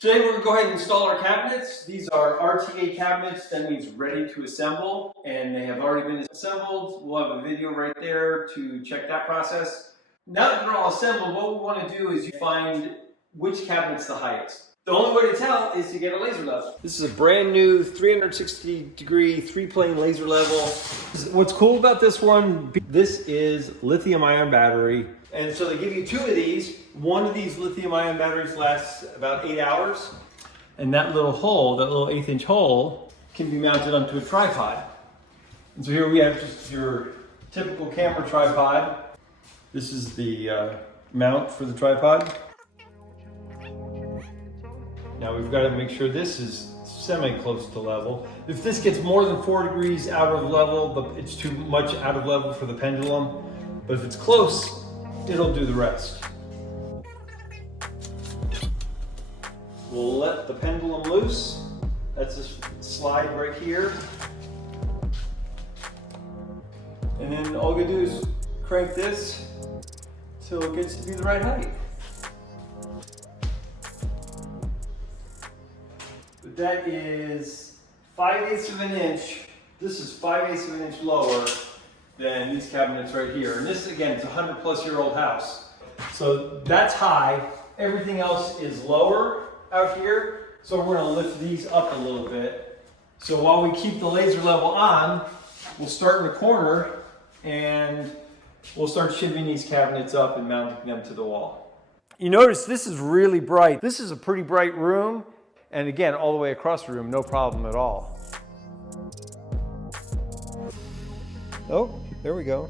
Today we're going to go ahead and install our cabinets. These are RTA cabinets, that means ready to assemble, and they have already been assembled. We'll have a video right there to check that process. Now that they're all assembled, what we want to do is find which cabinet's the highest. The only way to tell is to get a laser level. This is a brand new 360-degree 3-plane laser level. What's cool about this one, this is lithium-ion battery. And so they give you 2 of these. One of these lithium-ion batteries lasts about 8 hours. And that little hole, that little 1/8-inch hole, can be mounted onto a tripod. And so here we have just your typical camera tripod. This is the mount for the tripod. Now we've got to make sure this is semi-close to level. If this gets more than 4 degrees out of level, it's too much out of level for the pendulum. But if it's close, it'll do the rest. We'll let the pendulum loose. That's a slide right here. And then all we do is crank this till it gets to be the right height. But that is 5/8 of an inch. This is 5/8 of an inch lower than these cabinets right here. And this, again, it's a 100-plus-year-old house. So that's high. Everything else is lower out here. So we're going to lift these up a little bit. So while we keep the laser level on, we'll start in the corner and we'll start shimming these cabinets up and mounting them to the wall. You notice this is really bright. This is a pretty bright room. And again, all the way across the room, no problem at all. Oh, there we go.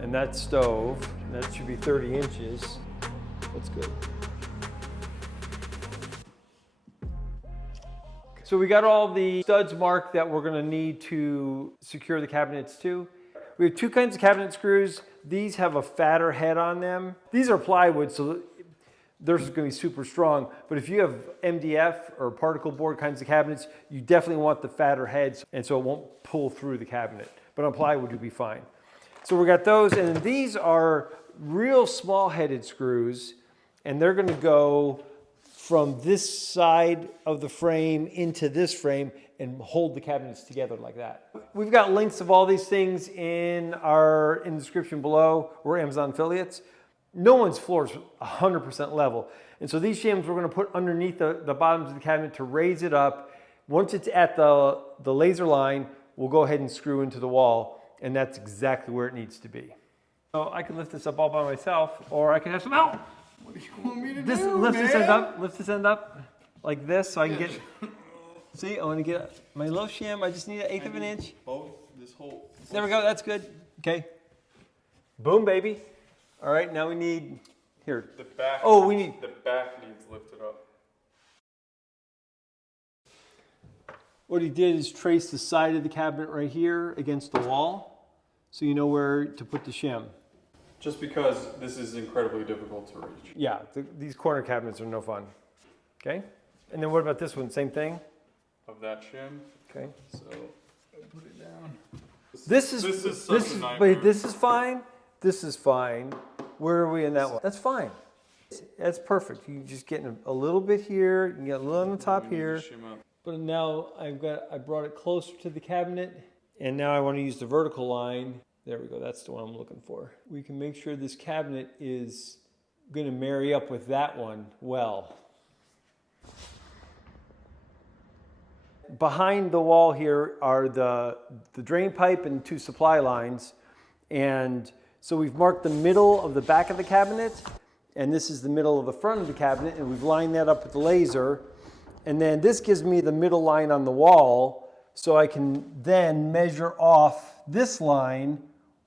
And that stove, that should be 30 inches. That's good. So we got all the studs marked that we're gonna need to secure the cabinets to. We have 2 kinds of cabinet screws. These have a fatter head on them. These are plywood, so theirs is going to be super strong. But if you have MDF or particle board kinds of cabinets, you definitely want the fatter heads, and so it won't pull through the cabinet. But on plywood, you'll be fine. So we got those, and then these are real small-headed screws, and they're going to go from this side of the frame into this frame and hold the cabinets together like that. We've got links of all these things in the description below. We're Amazon affiliates. No one's floor is 100% level. And so these shims we're going to put underneath the bottoms of the cabinet to raise it up. Once it's at the laser line, we'll go ahead and screw into the wall, and that's exactly where it needs to be. So I can lift this up all by myself, or I can have some help. What do you want me to do, lift this end up, lift this end up like this so I can get, see, I want to get my little shim. I just need 1/8 of an inch. Both, this whole. There we go, that's good. Okay. Boom, baby. All right, now we need, here. The back. Oh, we need. The back needs lifted up. What he did is trace the side of the cabinet right here against the wall, so you know where to put the shim. Just because this is incredibly difficult to reach. Yeah, these corner cabinets are no fun. Okay, and then what about this one? Same thing? Of that shim. Okay. So I put it down. This is wait, this is fine. This is fine. Where are we in that one? That's fine. That's perfect. You just get a little bit here. You can get a little on the top here. But now I brought it closer to the cabinet, and now I want to use the vertical line. There we go. That's the one I'm looking for. We can make sure this cabinet is going to marry up with that one well. Behind the wall here are the drain pipe and 2 supply lines, and so we've marked the middle of the back of the cabinet, and this is the middle of the front of the cabinet, and we've lined that up with the laser. And then this gives me the middle line on the wall, so I can then measure off this line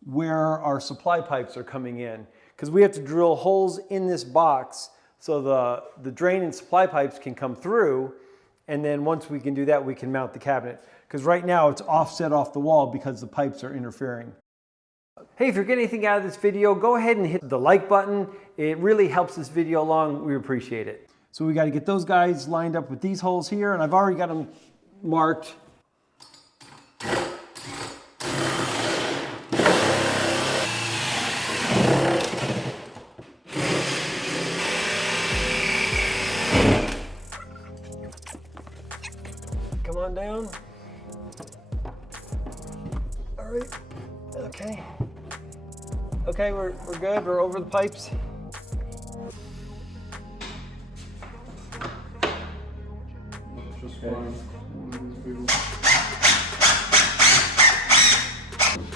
where our supply pipes are coming in. Because we have to drill holes in this box so the drain and supply pipes can come through, and then once we can do that, we can mount the cabinet. Because right now it's offset off the wall because the pipes are interfering. Hey, if you're getting anything out of this video, go ahead and hit the like button. It really helps this video along. We appreciate it. So we got to get those guys lined up with these holes here, and I've already got them marked. Okay, we're good. We're over the pipes. Just fine.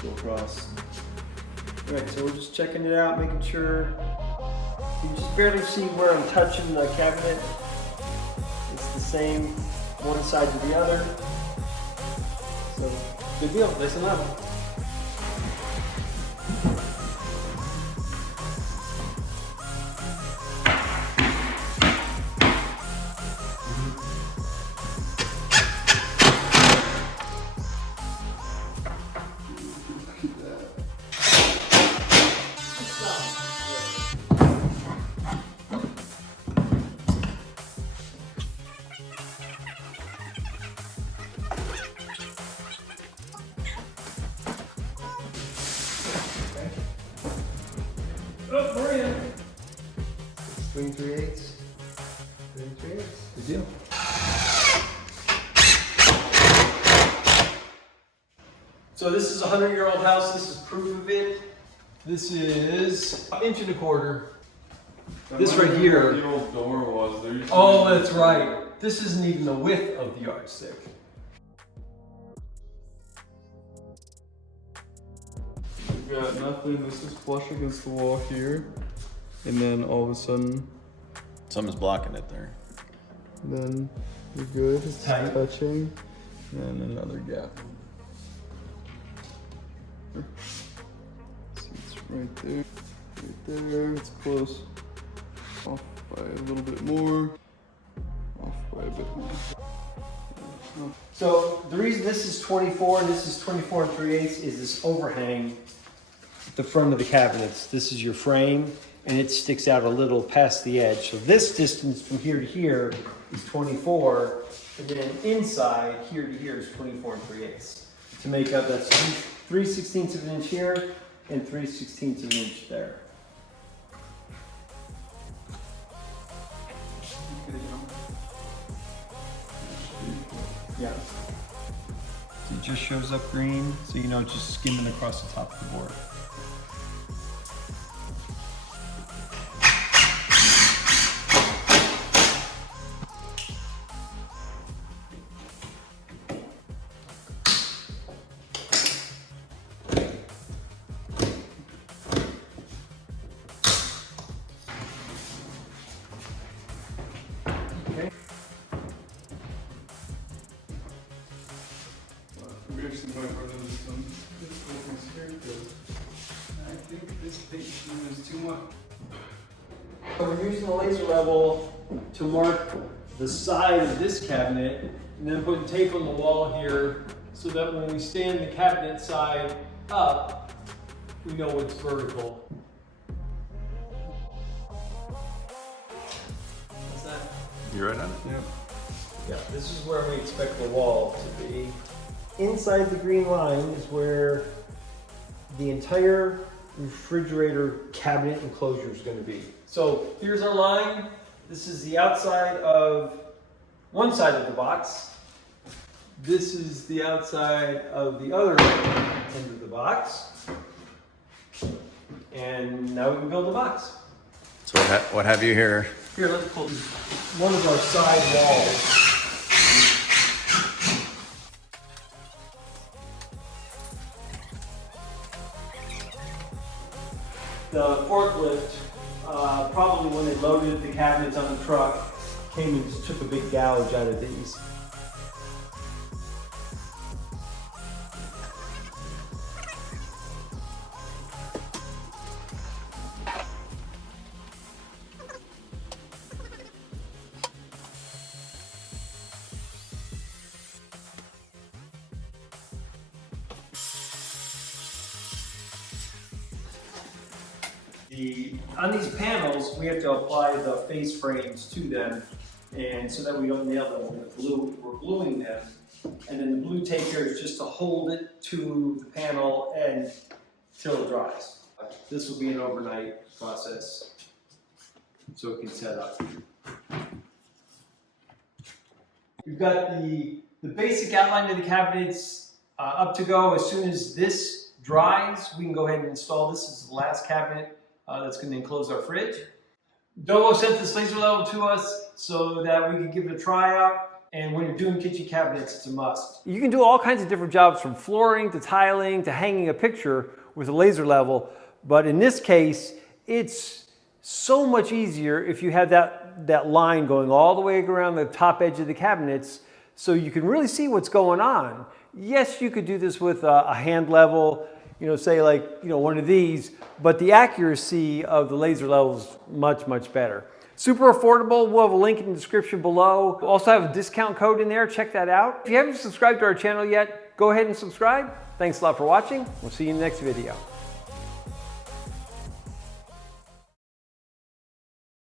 Go across. All right, so we're just checking it out, making sure. You can just barely see where I'm touching the cabinet. It's the same one side to the other. So, good deal. Listen up. Oh, we're in. 3 3/8. 3 3/8. Good deal. So this is a 100-year-old house. This is proof of it. This is 1.25 inches. This right here. Where the old door was. There used to Oh, be- that's right. This isn't even the width of the yardstick. We've got nothing. This is flush against the wall here, and then all of a sudden, Something's blocking it there. then you're good. It's tight. touching, and another gap. See, it's right there. Right there. It's close. Off by a little bit more. Off by a bit more. So the reason this is 24 and this is 24 3/8 is this overhang at the front of the cabinets. This is your frame and it sticks out a little past the edge. So this distance from here to here is 24 and then inside here to here is 24 3/8. To make up, that's 3/16 of an inch here and 3/16 of an inch there. Yeah. So it just shows up green, so you know it's just skimming across the top of the board. Okay. We actually might run into some difficulties here because I think this page is too much. So we're using the laser level to mark the side of this cabinet and then putting tape on the wall here so that when we stand the cabinet side up, we know it's vertical. What's that? You're right on it. Yep. Yeah, this is where we expect the wall to be. Inside the green line is where the entire refrigerator cabinet enclosure is going to be. So here's our line. This is the outside of one side of the box. This is the outside of the other end of the box. And now we can build the box. So what have you here? Here, let's pull one of our side walls. The forklift, probably when they loaded the cabinets on the truck, came and just took a big gouge out of these. On these panels, we have to apply the face frames to them, and so that we don't nail them with glue, we're gluing them. And then the blue tape here is just to hold it to the panel and till it dries. This will be an overnight process, so it can set up. We've got the basic outline of the cabinets up to go. As soon as this dries, we can go ahead and install this. This is the last cabinet that's going to enclose our fridge. DOVOH sent this laser level to us so that we could give it a try out. And when you're doing kitchen cabinets, it's a must. You can do all kinds of different jobs, from flooring to tiling to hanging a picture with a laser level. But in this case, it's so much easier if you have that line going all the way around the top edge of the cabinets, so you can really see what's going on. Yes, you could do this with a hand level, say like, one of these, but the accuracy of the laser level is much, much better. Super affordable. We'll have a link in the description below. We'll also have a discount code in there. Check that out. If you haven't subscribed to our channel yet, go ahead and subscribe. Thanks a lot for watching. We'll see you in the next video.